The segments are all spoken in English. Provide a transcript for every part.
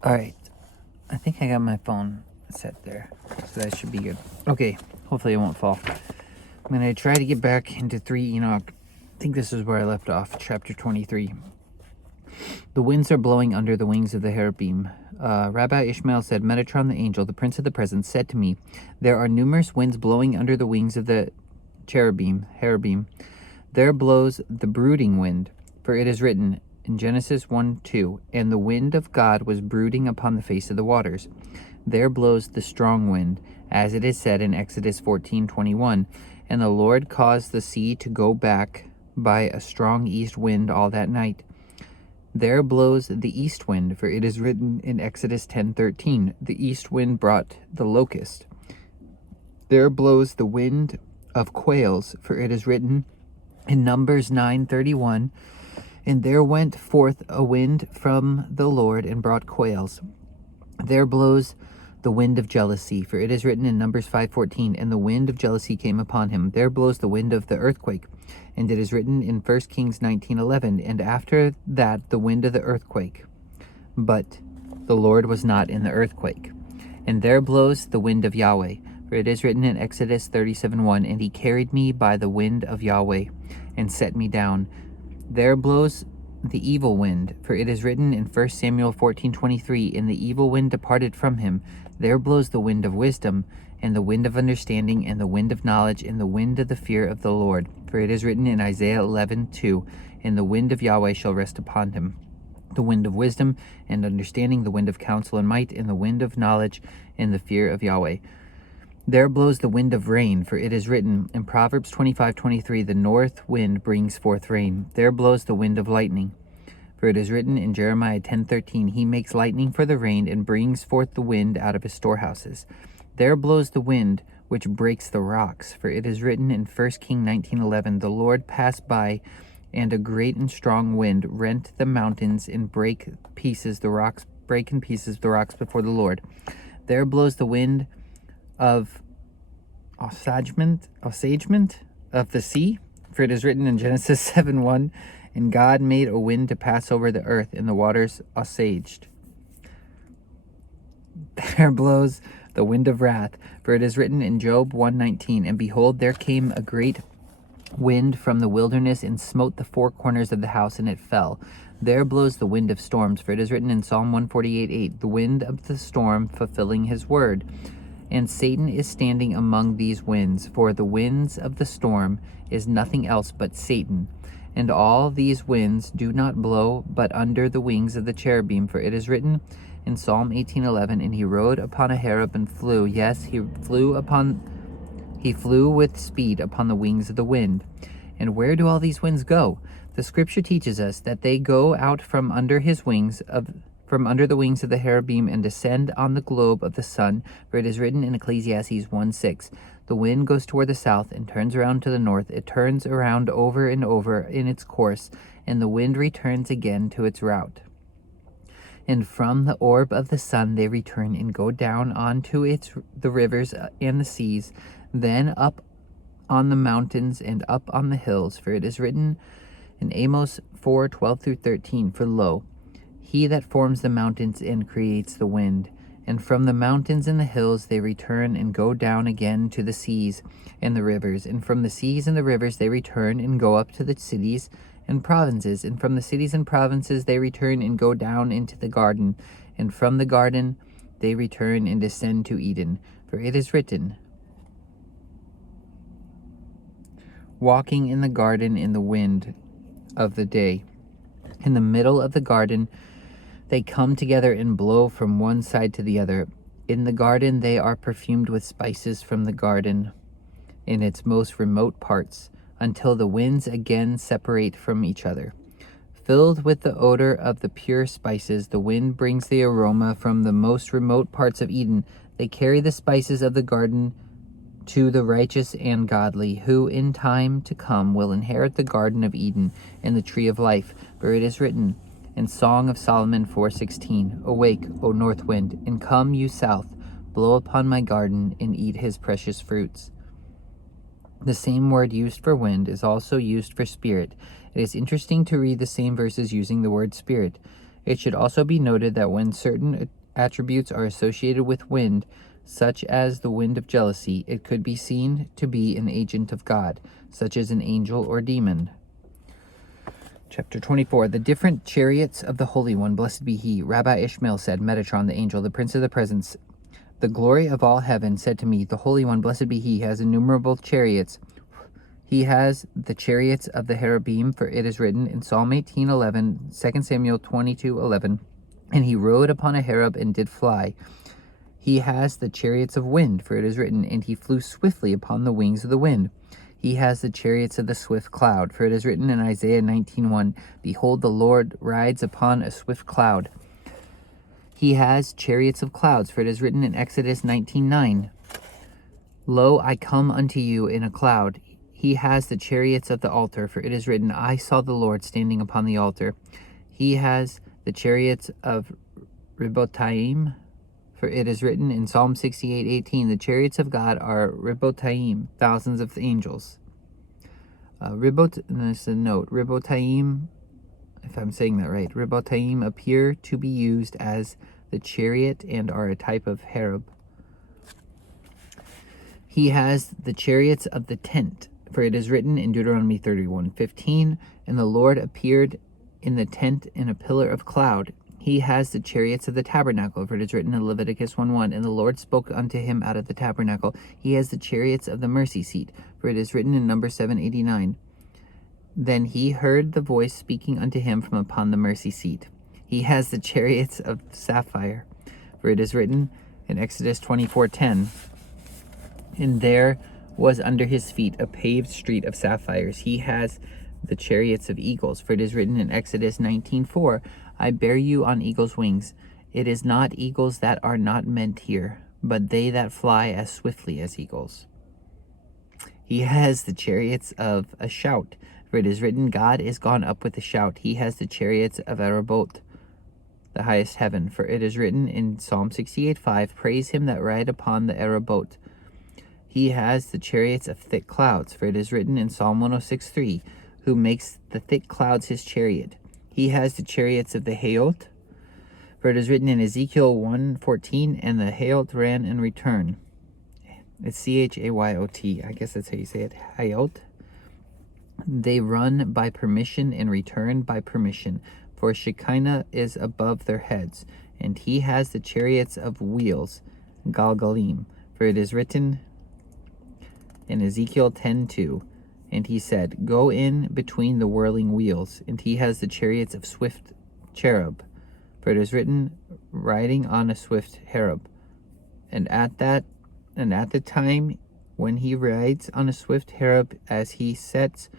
All right, I think I got my phone set there, so that should be good. Okay, hopefully it won't fall. I'm going to try to get back into 3 Enoch. I think this is where I left off, chapter 23. The winds are blowing under the wings of the cherubim. Rabbi Ishmael said, Metatron the angel, the prince of the presence, said to me, there are numerous winds blowing under the wings of the cherubim. There blows the brooding wind, for it is written in Genesis 1:2, and the wind of God was brooding upon the face of the waters. There blows the strong wind, as it is said in Exodus 14:21, and the Lord caused the sea to go back by a strong east wind all that night. There blows the east wind, for it is written in Exodus 10:13, the east wind brought the locust. There blows the wind of quails, for it is written in Numbers 9:31, and there went forth a wind from the Lord and brought quails. There blows the wind of jealousy, for it is written in Numbers 5:14, and the wind of jealousy came upon him. There blows the wind of the earthquake, and it is written in 1 Kings 19:11, and after that the wind of the earthquake. But the Lord was not in the earthquake. And there blows the wind of Yahweh, for it is written in Exodus 37:1, and he carried me by the wind of Yahweh and set me down. There blows the evil wind, for it is written in 1 Samuel 14:23, and the evil wind departed from him. There blows the wind of wisdom, and the wind of understanding, and the wind of knowledge, and the wind of the fear of the Lord. For it is written in Isaiah 11:2, and the wind of Yahweh shall rest upon him. The wind of wisdom and understanding, the wind of counsel and might, and the wind of knowledge, and the fear of Yahweh. There blows the wind of rain, for it is written in Proverbs 25:23, the north wind brings forth rain. There blows the wind of lightning, for it is written in Jeremiah 10:13, he makes lightning for the rain and brings forth the wind out of his storehouses. There blows the wind which breaks the rocks, for it is written in 1 Kings 19:11, the Lord passed by, and a great and strong wind rent the mountains and break in pieces the rocks before the Lord. There blows the wind of osagement of the sea, for it is written in Genesis 7:1, and God made a wind to pass over the earth, and the waters assuaged. There blows the wind of wrath, for it is written in Job 1:19, and behold, there came a great wind from the wilderness and smote the four corners of the house, and it fell. There blows the wind of storms, for it is written in Psalm 148:8, the wind of the storm fulfilling his word. And Satan is standing among these winds, for the winds of the storm is nothing else but Satan. And all these winds do not blow but under the wings of the cherubim, for it is written in Psalm 18:11, and he rode upon a cherub and flew. Yes, he flew with speed upon the wings of the wind. And where do all these winds go? The scripture teaches us that they go out from under the wings of the cherubim and descend on the globe of the sun, for it is written in Ecclesiastes 1:6, the wind goes toward the south and turns around to the north. It turns around over and over in its course, and the wind returns again to its route. And from the orb of the sun they return and go down onto the rivers and the seas, then up on the mountains and up on the hills. For it is written in Amos 4:12-13, for lo, he that forms the mountains and creates the wind. And from the mountains and the hills they return and go down again to the seas and the rivers. And from the seas and the rivers they return and go up to the cities and provinces. And from the cities and provinces they return and go down into the garden. And from the garden they return and descend to Eden. For it is written, walking in the garden in the wind of the day. In the middle of the garden they come together and blow from one side to the other. In the garden they are perfumed with spices from the garden in its most remote parts, until the winds again separate from each other. Filled with the odor of the pure spices, the wind brings the aroma from the most remote parts of Eden. They carry the spices of the garden to the righteous and godly, who in time to come will inherit the Garden of Eden and the tree of life. For it is written in Song of Solomon 4:16, awake, O north wind, and come, you south, blow upon my garden and eat his precious fruits. The same word used for wind is also used for spirit. It is interesting to read the same verses using the word spirit. It should also be noted that when certain attributes are associated with wind, such as the wind of jealousy, it could be seen to be an agent of God, such as an angel or demon. Chapter 24. The different chariots of the Holy One, blessed be he. Rabbi Ishmael said, Metatron, the angel, the prince of the presence, the glory of all heaven, said to me, the Holy One, blessed be he, has innumerable chariots. He has the chariots of the cherubim, for it is written in Psalm 18:11, 2 Samuel 22:11, and he rode upon a cherub and did fly. He has the chariots of wind, for it is written, and he flew swiftly upon the wings of the wind. He has the chariots of the swift cloud, for it is written in Isaiah 19:1, behold, the Lord rides upon a swift cloud. He has chariots of clouds, for it is written in Exodus 19:9, lo, I come unto you in a cloud. He has the chariots of the altar, for it is written, I saw the Lord standing upon the altar. He has the chariots of Ribotaim, for it is written in Psalm 68:18, the chariots of God are Ribotaim, thousands of angels. There's a note, Ribotaim, if I'm saying that right, Ribotaim appear to be used as the chariot and are a type of cherub. He has the chariots of the tent, for it is written in Deuteronomy 31:15, and the Lord appeared in the tent in a pillar of cloud. He has the chariots of the tabernacle, for it is written in Leviticus 1:1, and the Lord spoke unto him out of the tabernacle. He has the chariots of the mercy seat, for it is written in Numbers 7:89. Then he heard the voice speaking unto him from upon the mercy seat. He has the chariots of sapphire, for it is written in Exodus 24:10, and there was under his feet a paved street of sapphires. He has the chariots of eagles, for it is written in Exodus 19:4, I bear you on eagle's wings. It is not eagles that are not meant here, but they that fly as swiftly as eagles. He has the chariots of a shout, for it is written, God is gone up with a shout. He has the chariots of Arabot, the highest heaven, for it is written in Psalm 68:5, praise him that ride upon the Arabot. He has the chariots of thick clouds, for it is written in Psalm 106:3, who makes the thick clouds his chariot. He has the chariots of the Hayot, for it is written in Ezekiel 1:14, and the Hayot ran and returned. It's Chayot. I guess that's how you say it. Hayot. They run by permission and return by permission, for Shekinah is above their heads, and he has the chariots of wheels, Galgalim, for it is written in Ezekiel 10:2, and he said, go in between the whirling wheels, and he has the chariots of swift cherub, for it is written, riding on a swift cherub. And at the time when he rides on a swift cherub, as he sets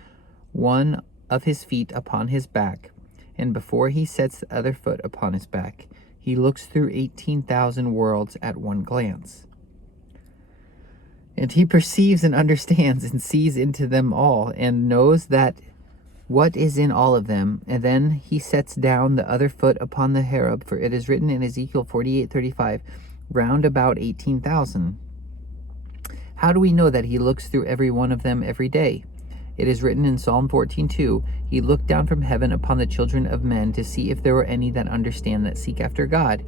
one of his feet upon his back, and before he sets the other foot upon his back, he looks through 18,000 worlds at one glance. And he perceives and understands and sees into them all, and knows that what is in all of them. And then he sets down the other foot upon the cherub, for it is written in Ezekiel 48:35, round about 18,000. How do we know that he looks through every one of them every day? It is written in Psalm 14:2, he looked down from heaven upon the children of men to see if there were any that understand, that seek after God.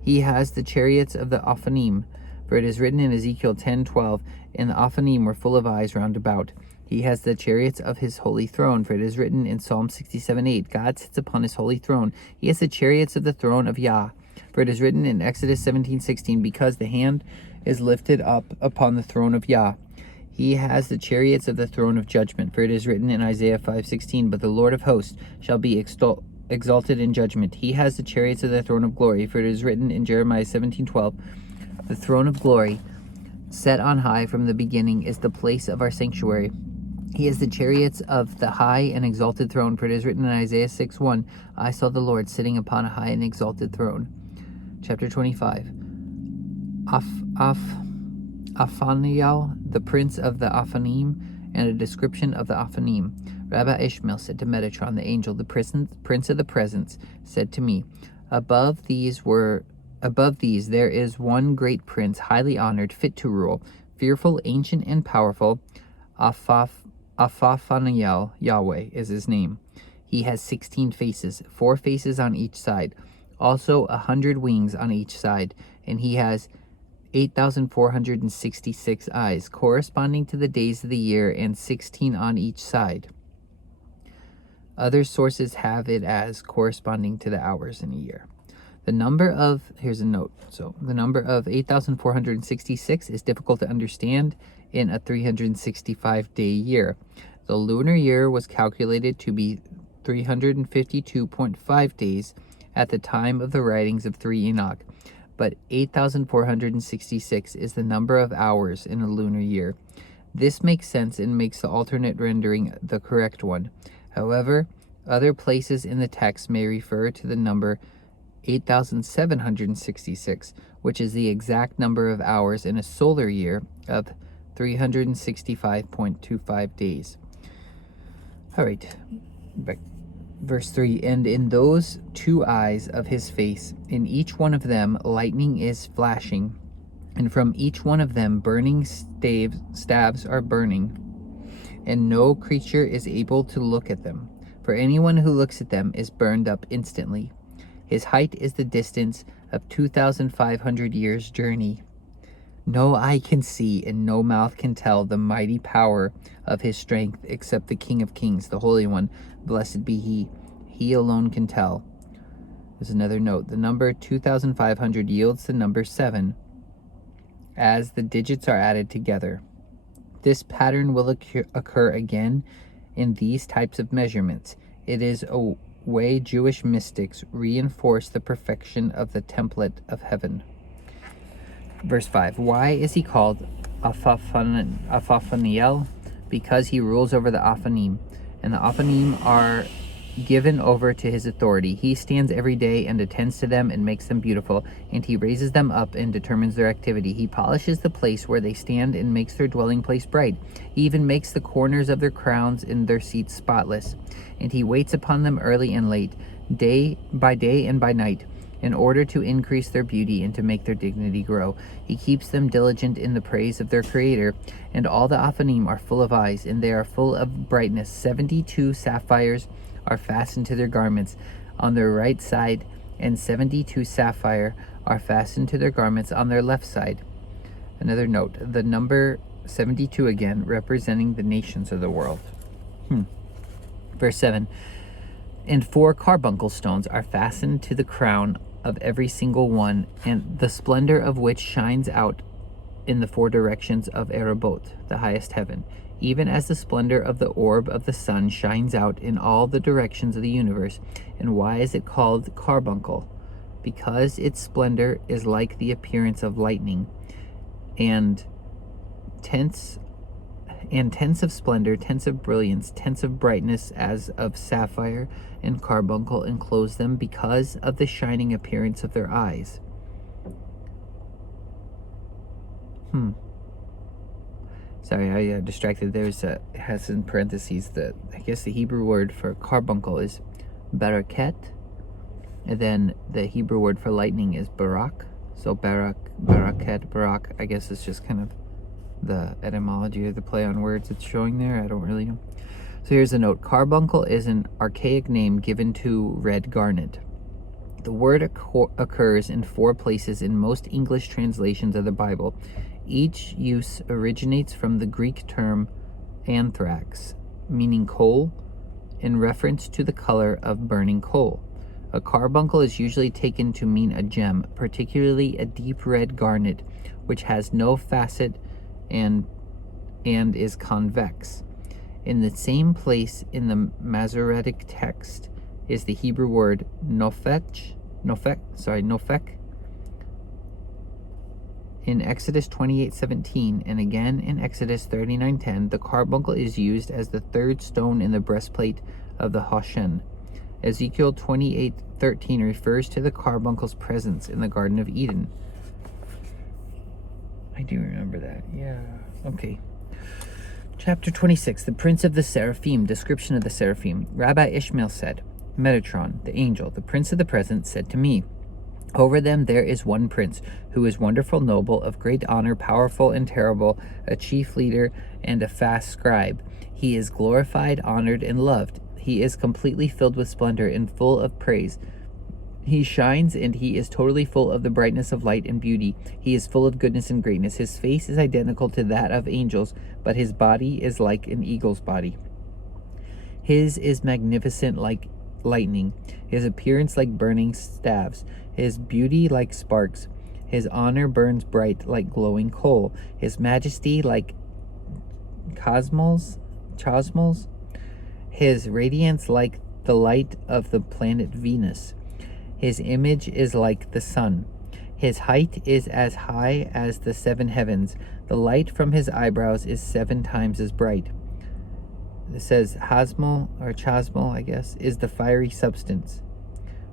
He has the chariots of the Ophanim, for it is written in Ezekiel 10:12, and the Ophanim were full of eyes round about. He has the chariots of his holy throne, for it is written in Psalm 67:8, God sits upon his holy throne. He has the chariots of the throne of Yah, for it is written in Exodus 17:16, because the hand is lifted up upon the throne of Yah. He has the chariots of the throne of judgment, for it is written in Isaiah 5:16, but the Lord of hosts shall be exalted in judgment. He has the chariots of the throne of glory, for it is written in Jeremiah 17:12, the throne of glory, set on high from the beginning, is the place of our sanctuary. He has the chariots of the high and exalted throne, for it is written in Isaiah 6:1, I saw the Lord sitting upon a high and exalted throne. Chapter 25. Aphaniel, the prince of the Ophanim, and a description of the Ophanim. Rabbi Ishmael said to Metatron, the angel, the prince of the presence, said to me, Above these there is one great prince, highly honored, fit to rule, fearful, ancient, and powerful. Aphaniel, Yahweh, is his name. He has 16 faces, 4 faces on each side, also 100 wings on each side, and he has 8,466 eyes, corresponding to the days of the year, and 16 on each side. Other sources have it as corresponding to the hours in a year. The number of, here's a note, so the number of 8,466 is difficult to understand in a 365-day year. The lunar year was calculated to be 352.5 days at the time of the writings of 3 Enoch, but 8,466 is the number of hours in a lunar year. This makes sense and makes the alternate rendering the correct one. However, other places in the text may refer to the number 8,766, which is the exact number of hours in a solar year of 365.25 days. All right, back. Verse 3, and in those 2 eyes of his face, in each one of them lightning is flashing, and from each one of them burning staves are burning, and no creature is able to look at them, for anyone who looks at them is burned up instantly. His height is the distance of 2,500 years' journey. No eye can see and no mouth can tell the mighty power of his strength except the King of Kings, the Holy One, blessed be he. He alone can tell. There's another note. The number 2,500 yields the number 7 as the digits are added together. This pattern will occur again in these types of measurements. It is a way Jewish mystics reinforce the perfection of the template of heaven. Verse 5, why is he called Aphaniel? Because he rules over the Aphanim, and the Aphanim are given over to his authority. He stands every day and attends to them and makes them beautiful, and he raises them up and determines their activity. He polishes the place where they stand and makes their dwelling place bright. He even makes the corners of their crowns and their seats spotless, and he waits upon them early and late, day and by night, in order to increase their beauty and to make their dignity grow. He keeps them diligent in the praise of their Creator, and all the Aphanim are full of eyes, and they are full of brightness. 72 sapphires are fastened to their garments on their right side, and 72 sapphire are fastened to their garments on their left side. Another note, the number 72 again, representing the nations of the world. Verse 7, and 4 carbuncle stones are fastened to the crown of every single one, and the splendor of which shines out in the 4 directions of Erebot, the highest heaven, even as the splendor of the orb of the sun shines out in all the directions of the universe. And why is it called carbuncle? Because its splendor is like the appearance of lightning, and tenths of splendor, tenths of brilliance, tenths of brightness as of sapphire and carbuncle enclose them because of the shining appearance of their eyes. Sorry, I got distracted. It has in parentheses I guess the Hebrew word for carbuncle is baraket, and then the Hebrew word for lightning is barak. So baraket, barak, I guess it's just kind of the etymology or the play on words it's showing there. I don't really know. So here's a note. Carbuncle is an archaic name given to red garnet. The word occurs in 4 places in most English translations of the Bible. Each use originates from the Greek term anthrax, meaning coal, in reference to the color of burning coal. A carbuncle is usually taken to mean a gem, particularly a deep red garnet, which has no facet and is convex. In the same place in the Masoretic text is the Hebrew word nofek. In Exodus 28:17 and again in Exodus 39:10, the carbuncle is used as the 3rd stone in the breastplate of the Hoshen. Ezekiel 28:13 refers to the carbuncle's presence in the Garden of Eden. I do remember that. Yeah. Okay. Chapter 26, the Prince of the Seraphim, description of the Seraphim. Rabbi Ishmael said, Metatron, the angel, the Prince of the Present, said to me, over them there is one prince, who is wonderful, noble, of great honor, powerful and terrible, a chief leader and a fast scribe. He is glorified, honored, and loved. He is completely filled with splendor and full of praise. He shines, and he is totally full of the brightness of light and beauty. He is full of goodness and greatness. His face is identical to that of angels, but his body is like an eagle's body. His is magnificent like lightning, his appearance like burning staves, his beauty like sparks. His honor burns bright like glowing coal, his majesty like cosmos, his radiance like the light of the planet Venus. His image is like the sun. His height is as high as the 7 heavens. The light from his eyebrows is 7 times as bright. It says chasmal, I guess, is the fiery substance,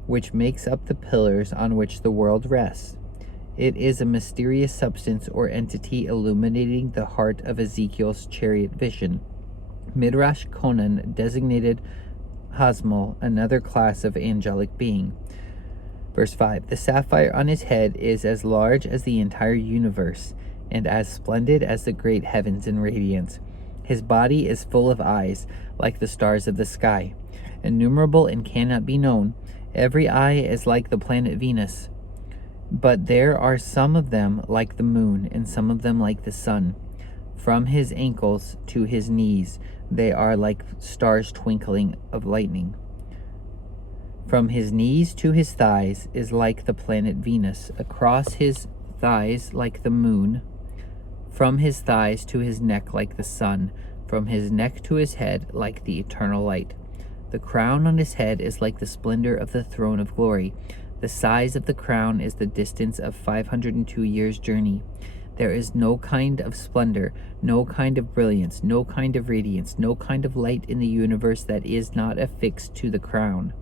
which makes up the pillars on which the world rests. It is a mysterious substance or entity illuminating the heart of Ezekiel's chariot vision. Midrash Conan designated Hasmal another class of angelic being. Verse 5, the sapphire on his head is as large as the entire universe, and as splendid as the great heavens in radiance. His body is full of eyes, like the stars of the sky, innumerable and cannot be known. Every eye is like the planet Venus, but there are some of them like the moon, and some of them like the sun. From his ankles to his knees, they are like stars twinkling of lightning. From his knees to his thighs is like the planet Venus, across his thighs like the moon, from his thighs to his neck like the sun, from his neck to his head like the eternal light. The crown on his head is like the splendor of the throne of glory. The size of the crown is the distance of 502 years' journey. There is no kind of splendor, no kind of brilliance, no kind of radiance, no kind of light in the universe that is not affixed to the crown.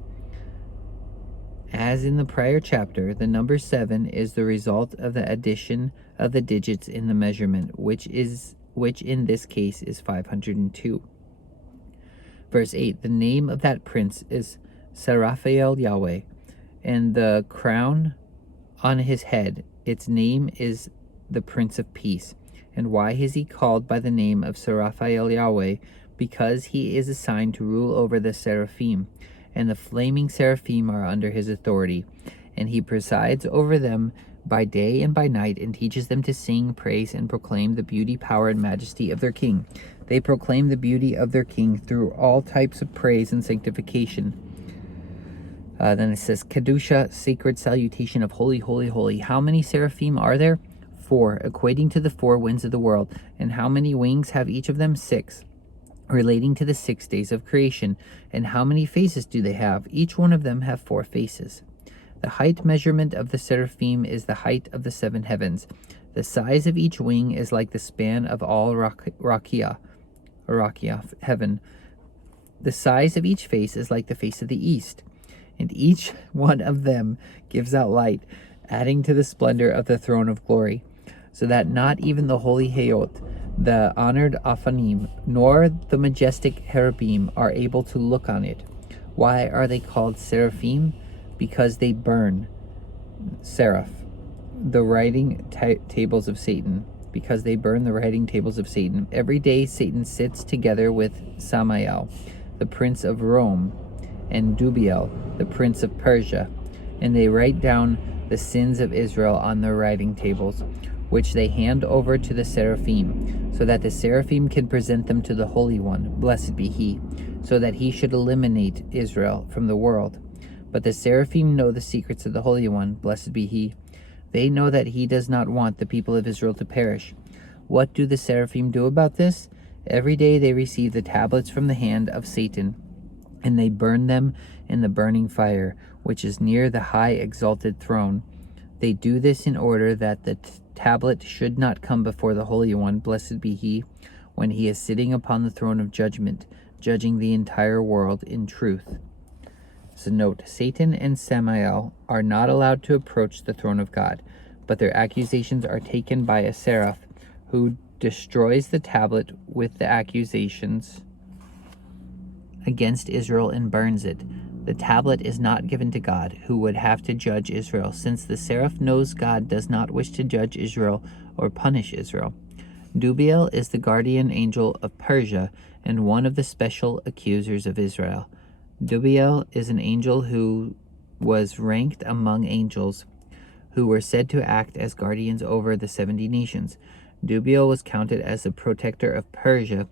As in the prior chapter, the number 7 is the result of the addition of the digits in the measurement, which in this case is 502. Verse 8, the name of that prince is Seraphael Yahweh, and the crown on his head, its name is the Prince of Peace. And why is he called by the name of Seraphael Yahweh? Because he is assigned to rule over the seraphim, and the flaming seraphim are under his authority, and he presides over them by day and by night, and teaches them to sing, praise, and proclaim the beauty, power, and majesty of their king. They proclaim the beauty of their king through all types of praise and sanctification. Then it says, Kedusha, sacred salutation of holy, holy, holy. How many seraphim are there? 4, equating to the 4 winds of the world. And how many wings have each of them? 6, relating to the 6 days of creation. And how many faces do they have? Each one of them have 4 faces. The height measurement of the seraphim is the height of the 7 heavens. The size of each wing is like the span of all Rakia, heaven. The size of each face is like the face of the east. And each one of them gives out light, adding to the splendor of the throne of glory, so that not even the holy Hayot, the honored Aphanim, nor the majestic Cherubim are able to look on it. Why are they called seraphim? Because they burn, seraph, the writing tables of Satan, because they burn the writing tables of Satan. Every day Satan sits together with Samael, the prince of Rome, and Dubiel, the prince of Persia, and they write down the sins of Israel on their writing tables, which they hand over to the seraphim, so that the seraphim can present them to the Holy One, blessed be he, so that he should eliminate Israel from the world. But the seraphim know the secrets of the Holy One, blessed be he. They know that he does not want the people of Israel to perish. What do the seraphim do about this? Every day they receive the tablets from the hand of Satan, and they burn them in the burning fire, which is near the high exalted throne. They do this in order that the tablet should not come before the Holy One, blessed be he, when he is sitting upon the throne of judgment, judging the entire world in truth. So note, Satan and Samael are not allowed to approach the throne of God, but their accusations are taken by a seraph who destroys the tablet with the accusations against Israel and burns it. The tablet is not given to God, who would have to judge Israel, since the seraph knows God does not wish to judge Israel or punish Israel. Dubiel is the guardian angel of Persia and one of the special accusers of Israel. Dubiel is an angel who was ranked among angels who were said to act as guardians over the 70 nations. Dubiel was counted as the protector of Persia,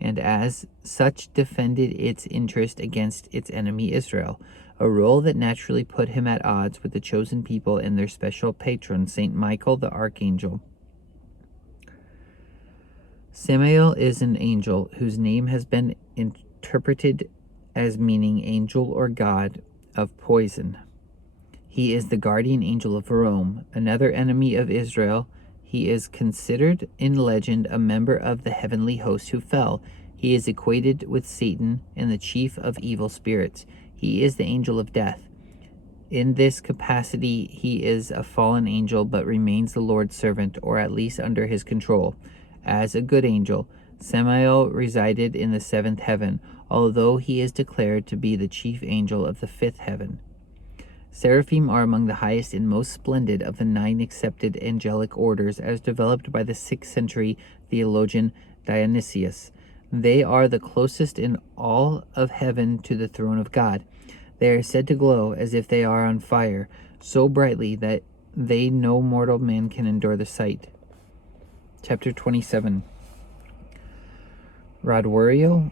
and as such defended its interest against its enemy Israel, a role that naturally put him at odds with the chosen people and their special patron, Saint Michael the Archangel. Samael is an angel whose name has been interpreted as meaning angel or god of poison. He is the guardian angel of Rome, another enemy of Israel. He is considered in legend a member of the heavenly host who fell. He is equated with Satan and the chief of evil spirits. He is the angel of death. In this capacity, he is a fallen angel but remains the Lord's servant, or at least under his control. As a good angel, Samael resided in the 7th heaven, although he is declared to be the chief angel of the 5th heaven. Seraphim are among the highest and most splendid of the 9 accepted angelic orders as developed by the 6th century theologian Dionysius. They are the closest in all of heaven to the throne of God. They are said to glow as if they are on fire, so brightly that no mortal man can endure the sight. Chapter 27. Rodwariel,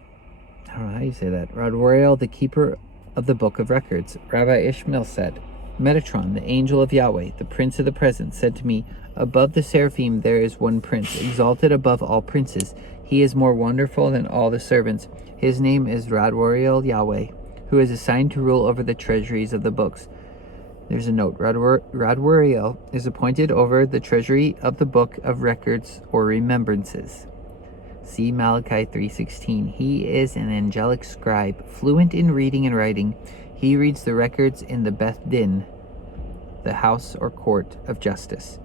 I don't know how you say that. Rodwariel, the keeper of the book of records. Rabbi Ishmael said, Metatron, the angel of Yahweh, the prince of the present, said to me, above the seraphim there is one prince, exalted above all princes. He is more wonderful than all the servants. His name is Rodwariel Yahweh, who is assigned to rule over the treasuries of the books. There's a note. Rodwariel is appointed over the treasury of the book of records or remembrances. See Malachi 3:16. He is an angelic scribe, fluent in reading and writing. He reads the records in the Beth Din, the house or court of justice.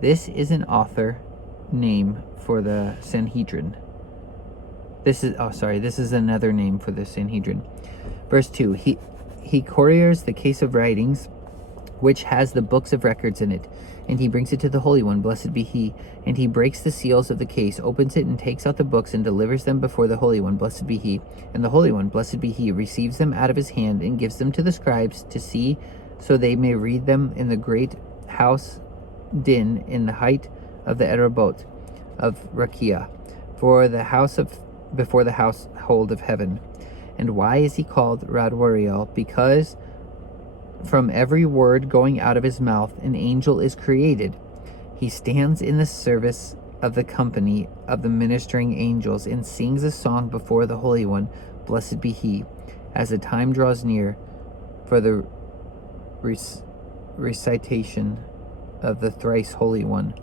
This is an author name for the Sanhedrin. This is another name for the Sanhedrin. Verse 2. He couriers the case of writings, which has the books of records in it, and he brings it to the Holy One, blessed be he. And he breaks the seals of the case, opens it, and takes out the books, and delivers them before the Holy One, blessed be he. And the Holy One, blessed be he, receives them out of his hand, and gives them to the scribes to see, so they may read them in the great house Din, in the height of the Erabot of Rakia, before the household of heaven. And why is he called Rodwariel? Because from every word going out of his mouth, an angel is created. He stands in the service of the company of the ministering angels and sings a song before the Holy One, blessed be he, as the time draws near for the recitation of the thrice Holy One.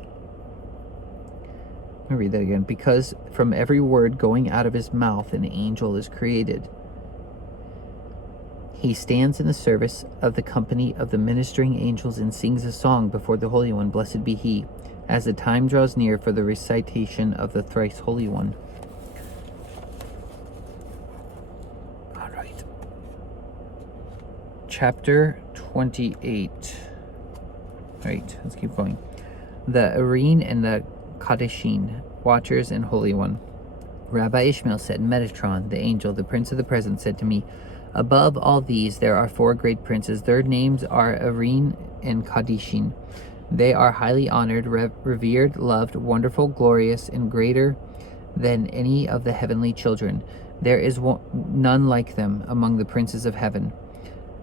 Let me read that again. Because from every word going out of his mouth, an angel is created. He stands in the service of the company of the ministering angels and sings a song before the Holy One, blessed be he, as the time draws near for the recitation of the thrice Holy One. All right. Chapter 28. All right, let's keep going. The Arene and the Kadeshin, watchers and Holy One. Rabbi Ishmael said, Metatron, the angel, the prince of the present, said to me, above all these there are 4 great princes. Their names are Arene and Kadeshin. They are highly honored, revered, loved, wonderful, glorious, and greater than any of the heavenly children. There is none like them among the princes of heaven.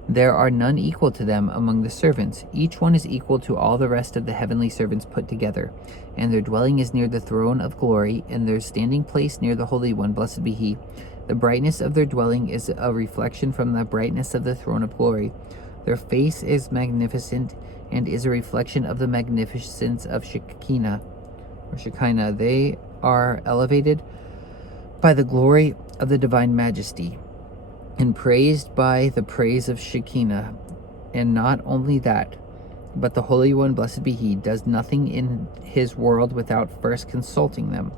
There are none equal to them among the servants. Each one is equal to all the rest of the heavenly servants put together. And their dwelling is near the throne of glory, and their standing place near the Holy One, blessed be he. The brightness of their dwelling is a reflection from the brightness of the throne of glory. Their face is magnificent, and is a reflection of the magnificence of Shekinah. They are elevated by the glory of the divine majesty, and praised by the praise of Shekinah. And not only that, but the Holy One, blessed be he, does nothing in his world without first consulting them.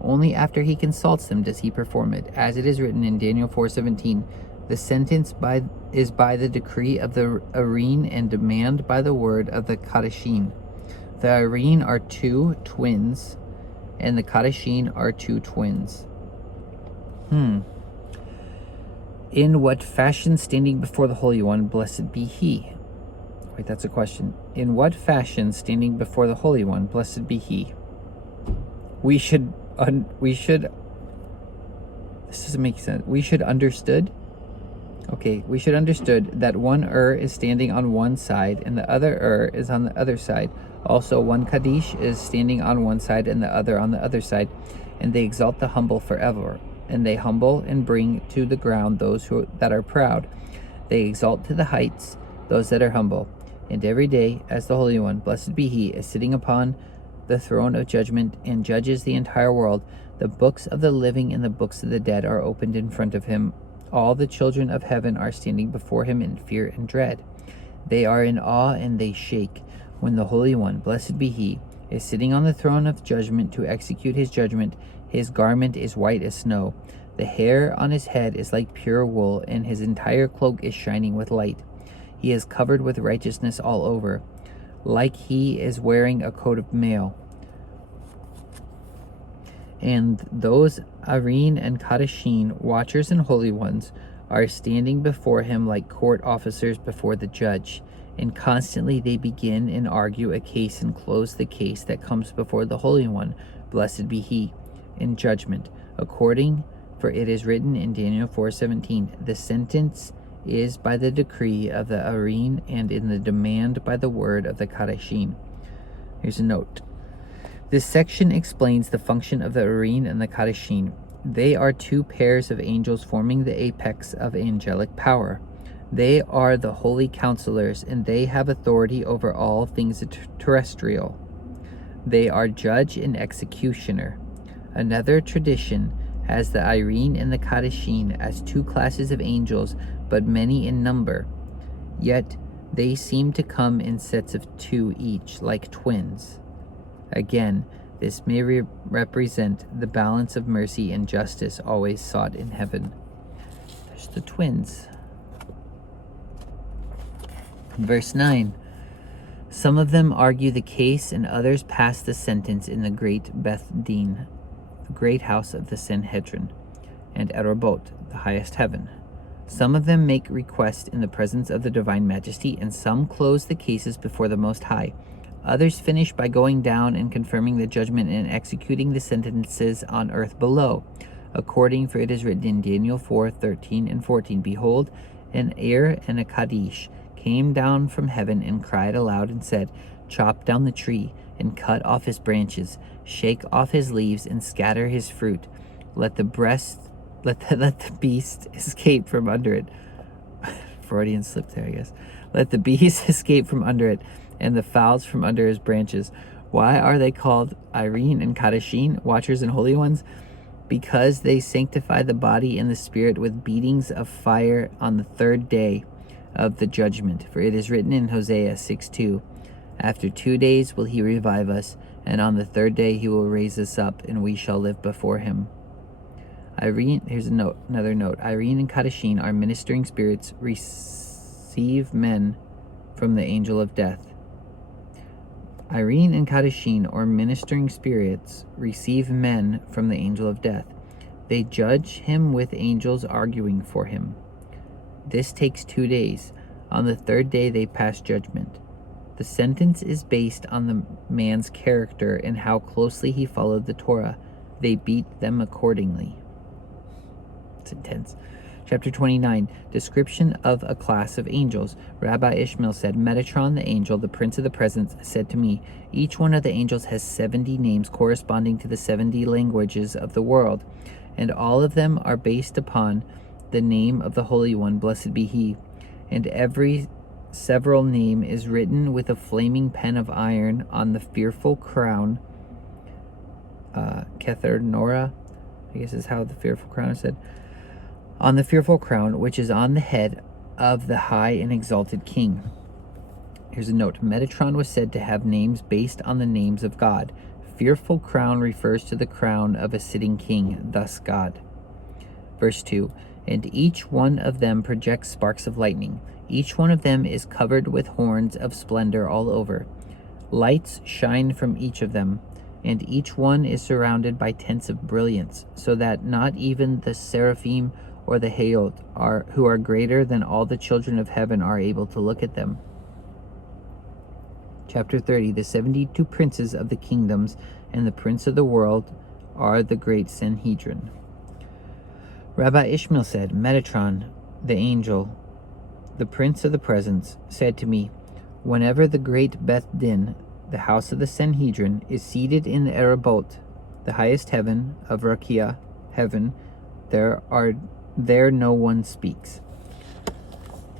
Only after he consults them does he perform it, as it is written in Daniel 4:17. The sentence is by the decree of the Arene, and demand by the word of the Kadeshin. The Arene are 2 twins, and the Kadashim are two twins. In what fashion standing before the Holy One, blessed be he? Wait, that's a question. In what fashion standing before the Holy One, blessed be he? We should, this doesn't make sense. We should understood that one is standing on one side and the other is on the other side. Also, one Kadish is standing on one side and the other on the other side. And they exalt the humble forever. And they humble and bring to the ground those that are proud. They exalt to the heights those that are humble. And every day, as the Holy One, blessed be he, is sitting upon the throne of judgment and judges the entire world. The books of the living and the books of the dead are opened in front of him. All the children of heaven are standing before him in fear and dread. They are in awe and they shake when the Holy One, blessed be he, is sitting on the throne of judgment to execute his judgment. His garment is white as snow. The hair on his head is like pure wool, and his entire cloak is shining with light. He is covered with righteousness all over, like he is wearing a coat of mail. And those Areen and Kadashim, watchers and holy ones, are standing before him like court officers before the judge. And constantly they begin and argue a case and close the case that comes before the Holy One, blessed be he, in judgment, for it is written in Daniel 4:17, the sentence is by the decree of the Areen and in the demand by the word of the Kadashim. Here's a note. This section explains the function of the Areen and the Kadashim. They are two pairs of angels forming the apex of angelic power. They are the holy counselors, and they have authority over all things terrestrial. They are judge and executioner. Another tradition has the Areen and the Kadashim as two classes of angels, but many in number. Yet they seem to come in sets of two each, like twins. Again, this may represent the balance of mercy and justice always sought in heaven. There's the twins. Verse 9. Some of them argue the case, and others pass the sentence in the great Beth Din, the great house of the Sanhedrin, and Erobot, the highest heaven. Some of them make request in the presence of the divine majesty, and some close the cases before the Most High. Others finish by going down and confirming the judgment and executing the sentences on earth below. For it is written in Daniel 4:13 and 14, behold, an and a Kadish came down from heaven and cried aloud and said, chop down the tree and cut off his branches, shake off his leaves and scatter his fruit. Let the beast escape from under it. Freudian slip there, I guess. Let the beast escape from under it, and the fowls from under his branches. Why are they called Areen and Kadashim, watchers and holy ones? Because they sanctify the body and the spirit with beatings of fire on the third day of the judgment. For it is written in Hosea 6:2, after 2 days will he revive us, and on the third day he will raise us up, and we shall live before him. Here's another note. Areen and Kadashim are ministering spirits, receive men from the angel of death. Areen and Kadashim, or ministering spirits, receive men from the angel of death. They judge him with angels arguing for him. This takes 2 days. On the third day they pass judgment. The sentence is based on the man's character and how closely he followed the Torah. They beat them accordingly. It's intense. Chapter 29, description of a class of angels. Rabbi Ishmael said, Metatron, the angel, the prince of the presence, said to me, each one of the angels has 70 names corresponding to the 70 languages of the world, and all of them are based upon the name of the Holy One, blessed be he. And every several name is written with a flaming pen of iron on the fearful crown. Kether Nora, I guess is how the fearful crown is said. On the fearful crown, which is on the head of the high and exalted king. Here's a note. Metatron was said to have names based on the names of God. Fearful crown refers to the crown of a sitting king, thus God. Verse 2, and each one of them projects sparks of lightning. Each one of them is covered with horns of splendor all over. Lights shine from each of them, and each one is surrounded by tents of brilliance, so that not even the seraphim or the Hayot who are greater than all the children of heaven are able to look at them. Chapter 30. The 72 princes of the kingdoms and the prince of the world are the great Sanhedrin. Rabbi Ishmael said, Metatron, the angel, the prince of the presence, said to me, whenever the great Beth Din, the house of the Sanhedrin, is seated in the Arabot, the highest heaven of Rakia, heaven, there no one speaks.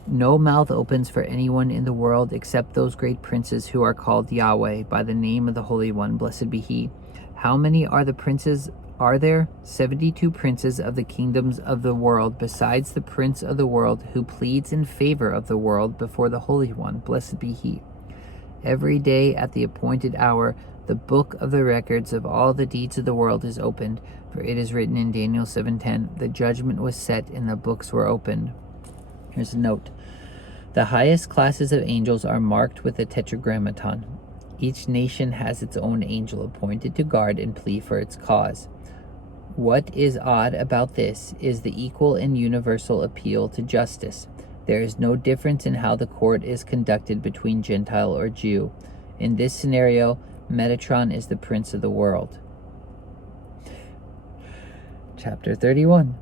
No mouth opens for anyone in the world except those great princes who are called Yahweh by the name of the Holy One, blessed be he. How many are the princes? Are there 72 princes of the kingdoms of the world, besides the prince of the world who pleads in favor of the world before the Holy One, blessed be he. Every day at the appointed hour, the book of the records of all the deeds of the world is opened, for it is written in Daniel 7:10, the judgment was set and the books were opened. Here's a note. The highest classes of angels are marked with a tetragrammaton. Each nation has its own angel appointed to guard and plead for its cause. What is odd about this is the equal and universal appeal to justice. There is no difference in how the court is conducted between Gentile or Jew. In this scenario, Metatron is the prince of the world. Chapter 31.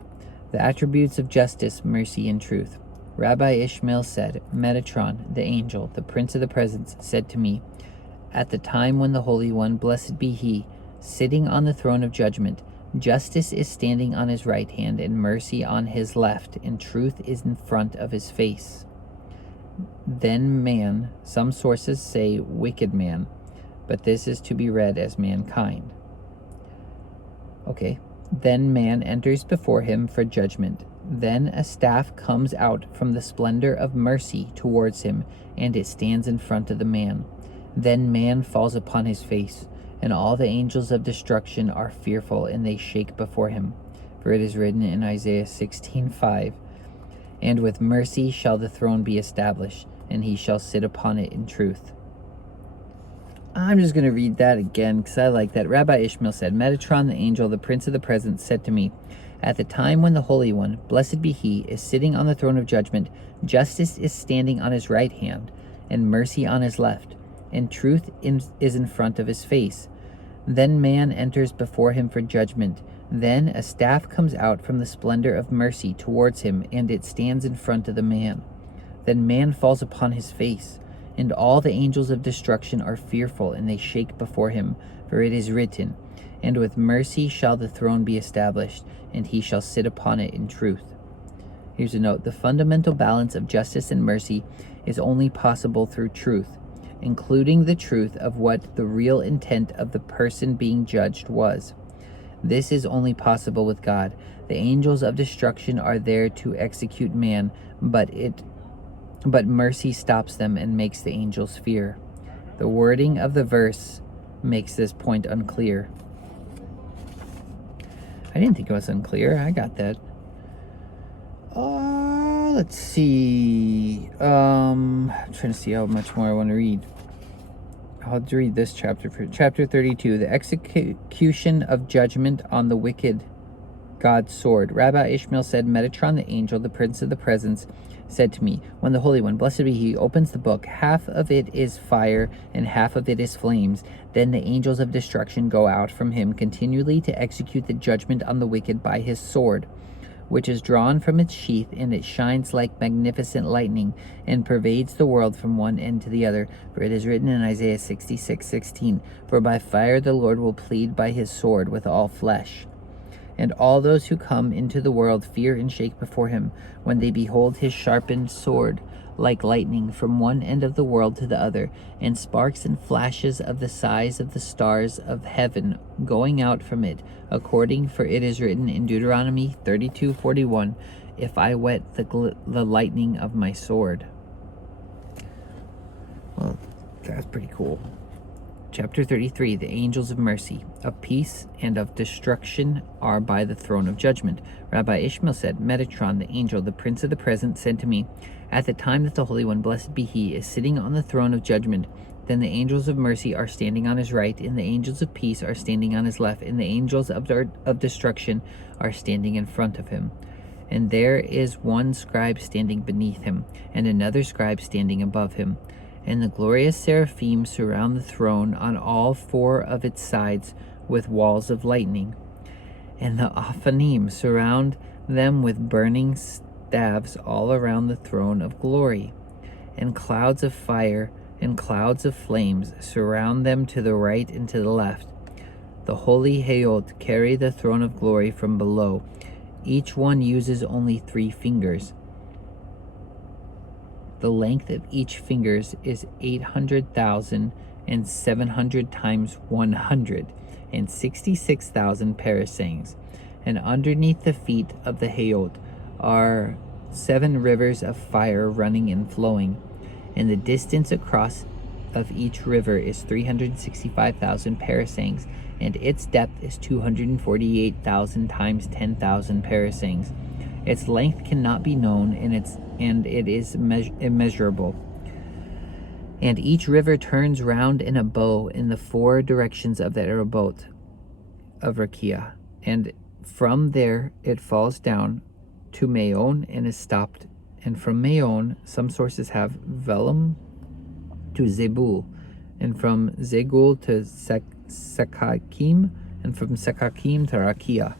The attributes of justice, mercy, and truth. Rabbi Ishmael said, Metatron, the angel, the prince of the presence, said to me, at the time when the Holy One, blessed be he, sitting on the throne of judgment, justice is standing on his right hand and mercy on his left, and truth is in front of his face. Then man, some sources say wicked man, but this is to be read as mankind. Okay. Then man enters before him for judgment. Then a staff comes out from the splendor of mercy towards him, and it stands in front of the man. Then man falls upon his face, and all the angels of destruction are fearful, and they shake before him. For it is written in Isaiah 16:5, and with mercy shall the throne be established, and he shall sit upon it in truth. I'm just going to read that again because I like that. Rabbi Ishmael said, Metatron, the angel, the prince of the presence, said to me, at the time when the Holy One, blessed be he, is sitting on the throne of judgment, justice is standing on his right hand, and mercy on his left, and truth is in front of his face. Then man enters before him for judgment. Then a staff comes out from the splendor of mercy towards him, and it stands in front of the man. Then man falls upon his face, and all the angels of destruction are fearful, and they shake before him. For it is written, and with mercy shall the throne be established, and he shall sit upon it in truth. Here's a note. The fundamental balance of justice and mercy is only possible through truth, including the truth of what the real intent of the person being judged was. This is only possible with God. The angels of destruction are there to execute man, but mercy stops them and makes the angels fear. The wording of the verse makes this point unclear. I didn't think it was unclear. I got that. Let's see. I'm trying to see how much more I want to read. I'll read this chapter. Chapter 32, the execution of judgment on the wicked, God's sword. Rabbi Ishmael said, Metatron, the angel, the prince of the presence, said to me, when the Holy One, blessed be he, opens the book, half of it is fire and half of it is flames. Then the angels of destruction go out from him continually to execute the judgment on the wicked by his sword, which is drawn from its sheath, and it shines like magnificent lightning and pervades the world from one end to the other. For it is written in Isaiah 66:16, for by fire the Lord will plead by his sword with all flesh. And all those who come into the world fear and shake before him when they behold his sharpened sword, like lightning from one end of the world to the other, and sparks and flashes of the size of the stars of heaven going out from it, for it is written in Deuteronomy 32:41, if I wet the lightning of my sword. Well, that's pretty cool. Chapter 33, the angels of mercy, of peace, and of destruction are by the throne of judgment. Rabbi Ishmael said, Metatron, the angel, the prince of the present, said to me, at the time that the Holy One, blessed be he, is sitting on the throne of judgment, Then the angels of mercy are standing on his right, and the angels of peace are standing on his left, and the angels of destruction are standing in front of him. And there is one scribe standing beneath him, and another scribe standing above him. And the glorious seraphim surround the throne on all four of its sides with walls of lightning. And the Aphanim surround them with burning staves all around the throne of glory. And clouds of fire and clouds of flames surround them to the right and to the left. The holy Hayot carry the throne of glory from below. Each one uses only 3 fingers. The length of each fingers is 800,700 times 100, and 66,000 parasangs. And underneath the feet of the Hayot are 7 rivers of fire running and flowing. And the distance across of each river is 365,000 parasangs, and its depth is 248,000 times 10,000 parasangs. Its length cannot be known, and it is immeasurable. And each river turns round in a bow in the 4 directions of the Arabot of Rakia, and from there it falls down to Maon and is stopped. And from Maon, some sources have Velam to Zebul, and from Zegul to Sekakim, and from Sekakim to Rakia,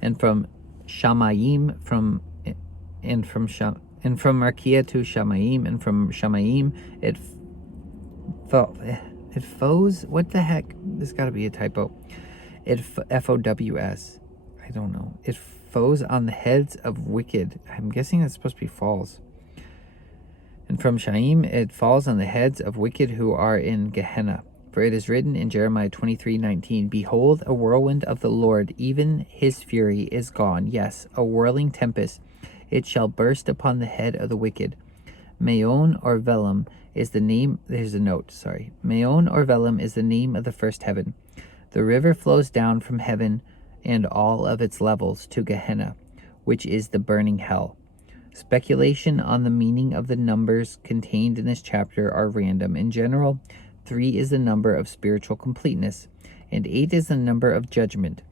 and from Shamayim and from Rakia to Shamayim, and from Shamayim it fows. What the heck? There's got to be a typo. It FOWS. I don't know. It foes on the heads of wicked. I'm guessing that's supposed to be falls. And from Shaim it falls on the heads of wicked who are in Gehenna. For it is written in Jeremiah 23:19, Behold, a whirlwind of the Lord, even his fury is gone. Yes, a whirling tempest. It shall burst upon the head of the wicked. Maon or Velam is the name. There's a note, sorry. Maon or Velam is the name of the first heaven. The river flows down from heaven and all of its levels to Gehenna, which is the burning hell. Speculation on the meaning of the numbers contained in this chapter are random. In general, 3 is the number of spiritual completeness, and 8 is the number of judgment.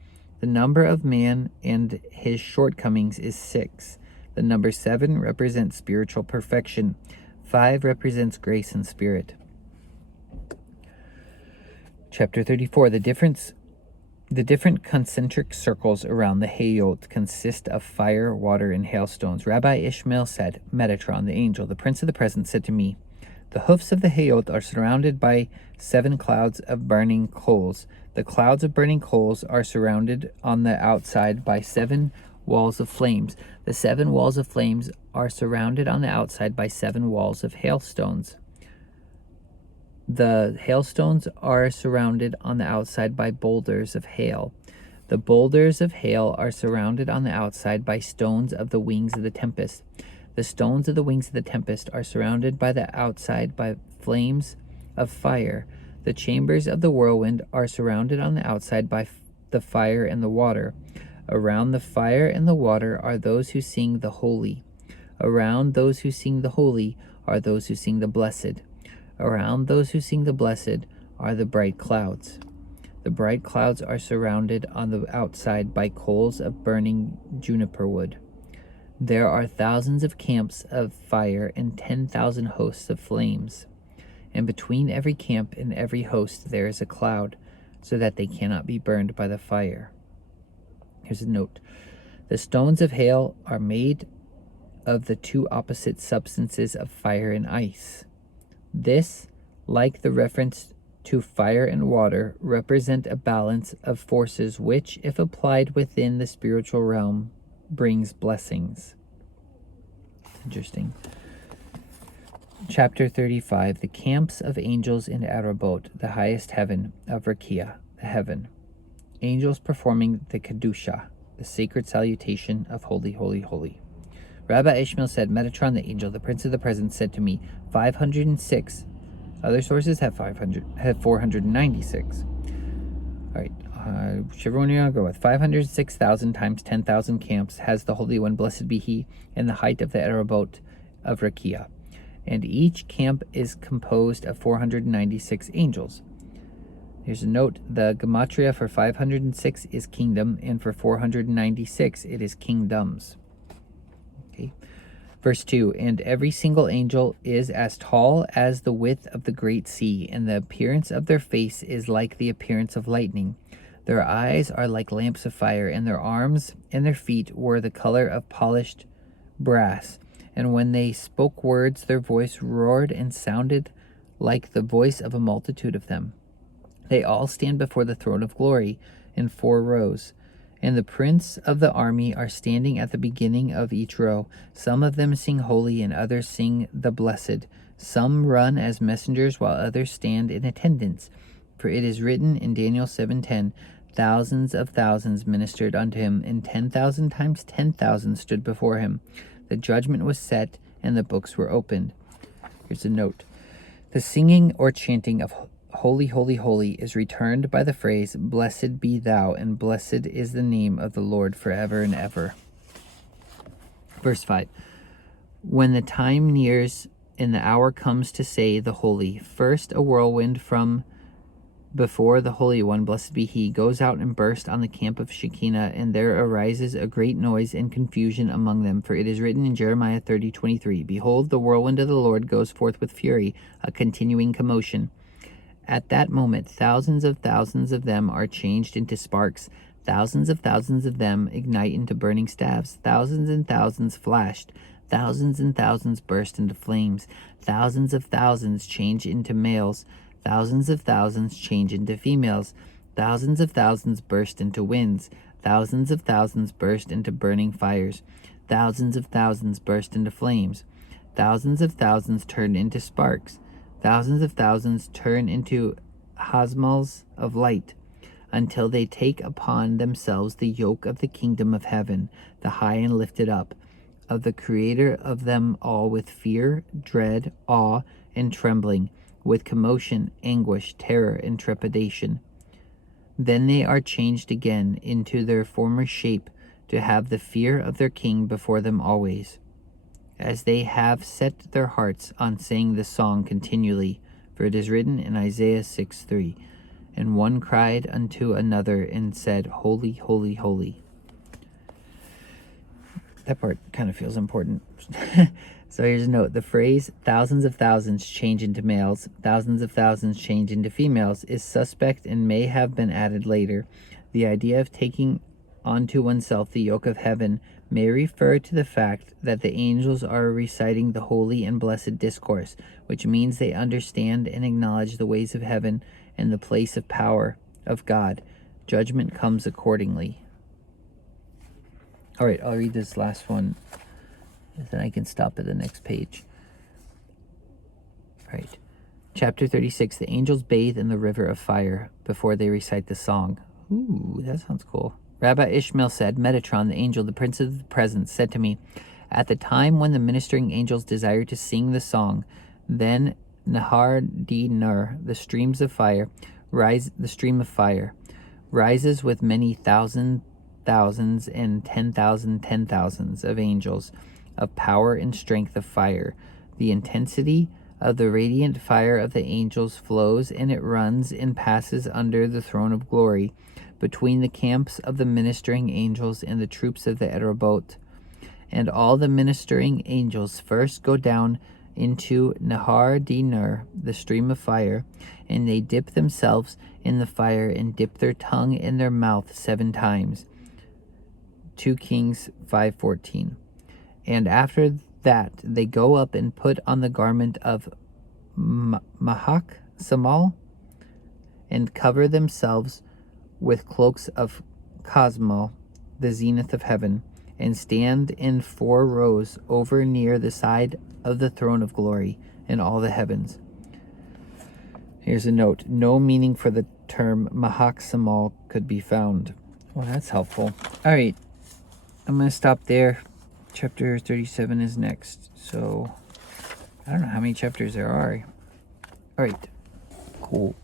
The number of man and his shortcomings is 6. The number 7 represents spiritual perfection. 5 represents grace and spirit. Chapter 34. The different concentric circles around the Hayot consist of fire, water, and hailstones. Rabbi Ishmael said, Metatron, the angel, the prince of the present, said to me, The hoofs of the Hayot are surrounded by 7 clouds of burning coals. The clouds of burning coals are surrounded on the outside by 7 walls of flames. The 7 walls of flames are surrounded on the outside by 7 walls of hailstones. The hailstones are surrounded on the outside by boulders of hail. The boulders of hail are surrounded on the outside by stones of the wings of the tempest. The stones of the wings of the tempest are surrounded by the outside by flames of fire. The chambers of the whirlwind are surrounded on the outside by the fire and the water. Around the fire and the water are those who sing the holy. Around those who sing the holy are those who sing the blessed. Around those who sing the blessed are the bright clouds. The bright clouds are surrounded on the outside by coals of burning juniper wood. There are thousands of camps of fire and 10,000 hosts of flames. And between every camp and every host there is a cloud, so that they cannot be burned by the fire. Here's a note. The stones of hail are made of the 2 opposite substances of fire and ice. This, like the reference to fire and water, represent a balance of forces which, if applied within the spiritual realm, brings blessings. Interesting. Chapter 35. The camps of angels in Arabot, the highest heaven of Rakia, the heaven. Angels performing the Kedusha, the sacred salutation of Holy, Holy, Holy. Rabbi Ishmael said, Metatron, the angel, the prince of the present, said to me, 506. Other sources have 496. All right, whichever one you want to go with. 506,000 times 10,000 camps has the Holy One, blessed be He, in the height of the Arabot of Rakia. and each camp is composed of 496 angels. Here's a note. The gematria for 506 is kingdom, and for 496 it is kingdoms. Okay. Verse 2, and every single angel is as tall as the width of the great sea, and the appearance of their face is like the appearance of lightning. Their eyes are like lamps of fire, and their arms and their feet were the color of polished brass. And when they spoke words, their voice roared and sounded like the voice of a multitude of them. They all stand before the throne of glory in 4 rows. And the prince of the army are standing at the beginning of each row. Some of them sing holy, and others sing the blessed. Some run as messengers, while others stand in attendance. For it is written in Daniel 7:10, thousands of thousands ministered unto him, and 10,000 times 10,000 stood before him. The judgment was set, and the books were opened. Here's a note. The singing or chanting of Holy, holy, holy is returned by the phrase, blessed be thou, and blessed is the name of the Lord forever and ever. Verse 5. When the time nears and the hour comes to say the holy, first a whirlwind from before the Holy One, blessed be he, goes out and bursts on the camp of Shekinah, and there arises a great noise and confusion among them. For it is written in Jeremiah 30:23, behold, the whirlwind of the Lord goes forth with fury, a continuing commotion. At that moment, thousands of them are changed into sparks. Thousands of them ignite into burning staves. Thousands and thousands flashed. Thousands and thousands burst into flames. Thousands of thousands change into males. Thousands of thousands change into females. Thousands of thousands burst into winds. Thousands of thousands burst into burning fires. Thousands of thousands burst into flames. Thousands of thousands turn into sparks. Thousands of thousands turn into hosmals of light, until they take upon themselves the yoke of the kingdom of heaven, the high and lifted up, of the Creator of them all, with fear, dread, awe, and trembling, with commotion, anguish, terror, and trepidation. Then they are changed again into their former shape, to have the fear of their King before them always, as they have set their hearts on saying the song continually. For it is written in Isaiah 6:3, and one cried unto another and said, holy, holy, holy. That part kind of feels important. So here's a note. The phrase, thousands of thousands change into males, thousands of thousands change into females, is suspect and may have been added later. The idea of taking onto oneself the yoke of heaven may refer to the fact that the angels are reciting the holy and blessed discourse, which means they understand and acknowledge the ways of heaven and the place of power of God. Judgment comes accordingly. All right, I'll read this last one, and then I can stop at the next page. All right. Chapter 36, the angels bathe in the river of fire before they recite the song. Ooh, that sounds cool. Rabbi Ishmael said, Metatron, the angel, the prince of the presence, said to me, at the time when the ministering angels desire to sing the song, then Nahar di Nur, the stream of fire, rises with many thousands and 10,000 of angels, of power and strength of fire. The intensity of the radiant fire of the angels flows, and it runs and passes under the throne of glory, between the camps of the ministering angels and the troops of the Erobot. And all the ministering angels first go down into Nahar di Nur, the stream of fire, and they dip themselves in the fire and dip their tongue in their mouth 7 times. 2 Kings 5:14. And after that they go up and put on the garment of Mahak Samal, and cover themselves with cloaks of Cosmo, the zenith of heaven, and stand in 4 rows over near the side of the throne of glory in all the heavens. Here's a note. No meaning for the term Mahak Samal could be found. Well, that's helpful. All right, I'm going to stop there. Chapter 37 is next. So I don't know how many chapters there are. All right, cool.